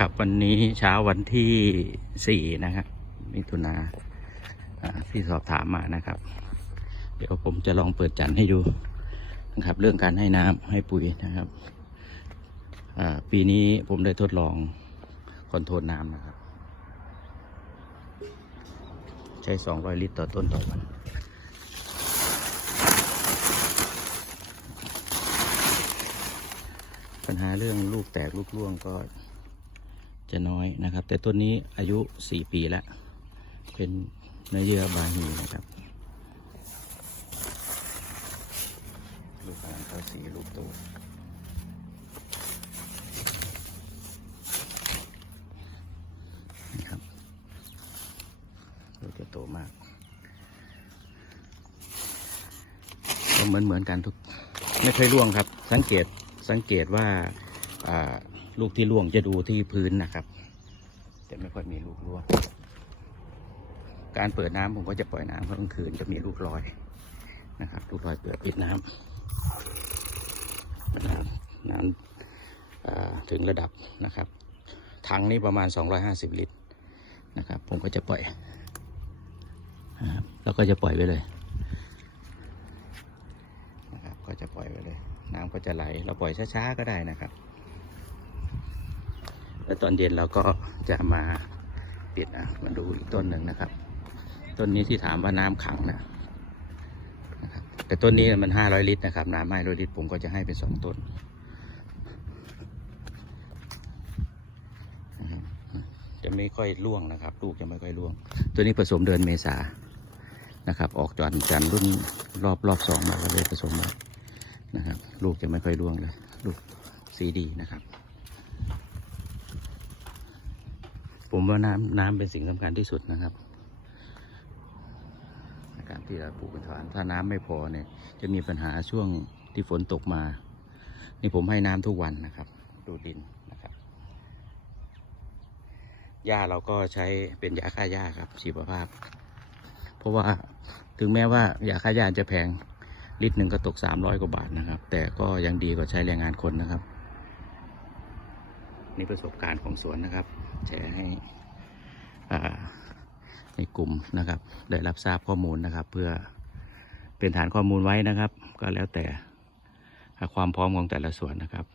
ครับวันนี้เช้าวันที่สี่นะครับมิถุนาที่สอบถามมานะครับ เดี๋ยวผมจะลองเปิดจันทร์ให้ดูนะครับ เรื่องการให้น้ำให้ปุ๋ยนะครับปีนี้ผมได้ทดลองคอนโทรลน้ำนะครับ ใช้ 200 ลิตรต่อต้นต่อวันปัญหาเรื่องลูกแตกลูกร่วงก็ จะน้อยนะครับ แต่ต้นนี้อายุ 4 ปีแล้ว เป็นเนื้อเยื่อบาฮีนะครับลูกกำลังเข้าสีลูกโตนะครับลูกจะโตมากก็เหมือนเหมือนกันทุก ไม่เคยร่วงครับ สังเกตสังเกตว่าอ่า ลูกที่ร่วงจะดูที่พื้นนะครับ แต่ไม่ค่อยมีลูกร่วง การเปิดน้ำผมก็จะปล่อยน้ำเพราะกลางคืนจะมีลูกลอยนะครับ ลูกลอยเปิดปิดน้ำน้ำน้ำถึงระดับนะครับ ถังนี้ประมาณ 250 ลิตรนะครับ ผมก็จะปล่อยแล้วก็จะปล่อยไว้เลยนะครับ ก็จะปล่อยไปเลย น้ำก็จะไหล เราปล่อยช้าๆก็ได้นะครับ แล้วตอนเย็นเราก็จะมาปิดอะมาดูอีกต้นหนึ่งนะครับ ต้นนี้ที่ถามว่าน้ำขังนะนะครับแต่ต้นนี้มันห้าร้อยลิตรนะครับน้ำห้าร้อยลิตรผมก็จะให้เป็นสองต้นนะครับจะไม่ค่อยร่วงนะครับ ลูกจะไม่ค่อยร่วง ตัวนี้ผสมเดือนเมษานะครับ ออกจอนจันร์รุ่นรอบรอบสองมาก็เลยผสมมานะครับ ลูกจะไม่ค่อยร่วงเลย ลูกสีดีนะครับ ผมว่าน้ำน้ำเป็นสิ่งสำคัญที่สุดนะครับนการที่เราปลูกกระถางถ้าน้ำไม่พอเนี่ยจะมีปัญหาช่วงที่ฝนตกมา นี่ผมให้น้ำทุกวันนะครับ ดูดินนะครับหญ้าเราก็ใช้เป็นยาฆ่าหญ้าครับชีวภาพ เพราะว่าถึงแม้ว่ายาฆ่าหญ้าจะแพงลิตรหนึ่งก็ตกสามร้อยกว่าบาทนะครับ แต่ก็ยังดีกว่าใช้แรงงานคนนะครับ นี่ประสบการณ์ของสวนนะครับแชร์ให้ในกลุ่มนะครับ ได้รับทราบข้อมูลนะครับ เพื่อเป็นฐานข้อมูลไว้นะครับ ก็แล้วแต่ความพร้อมของแต่ละส่วนนะครับ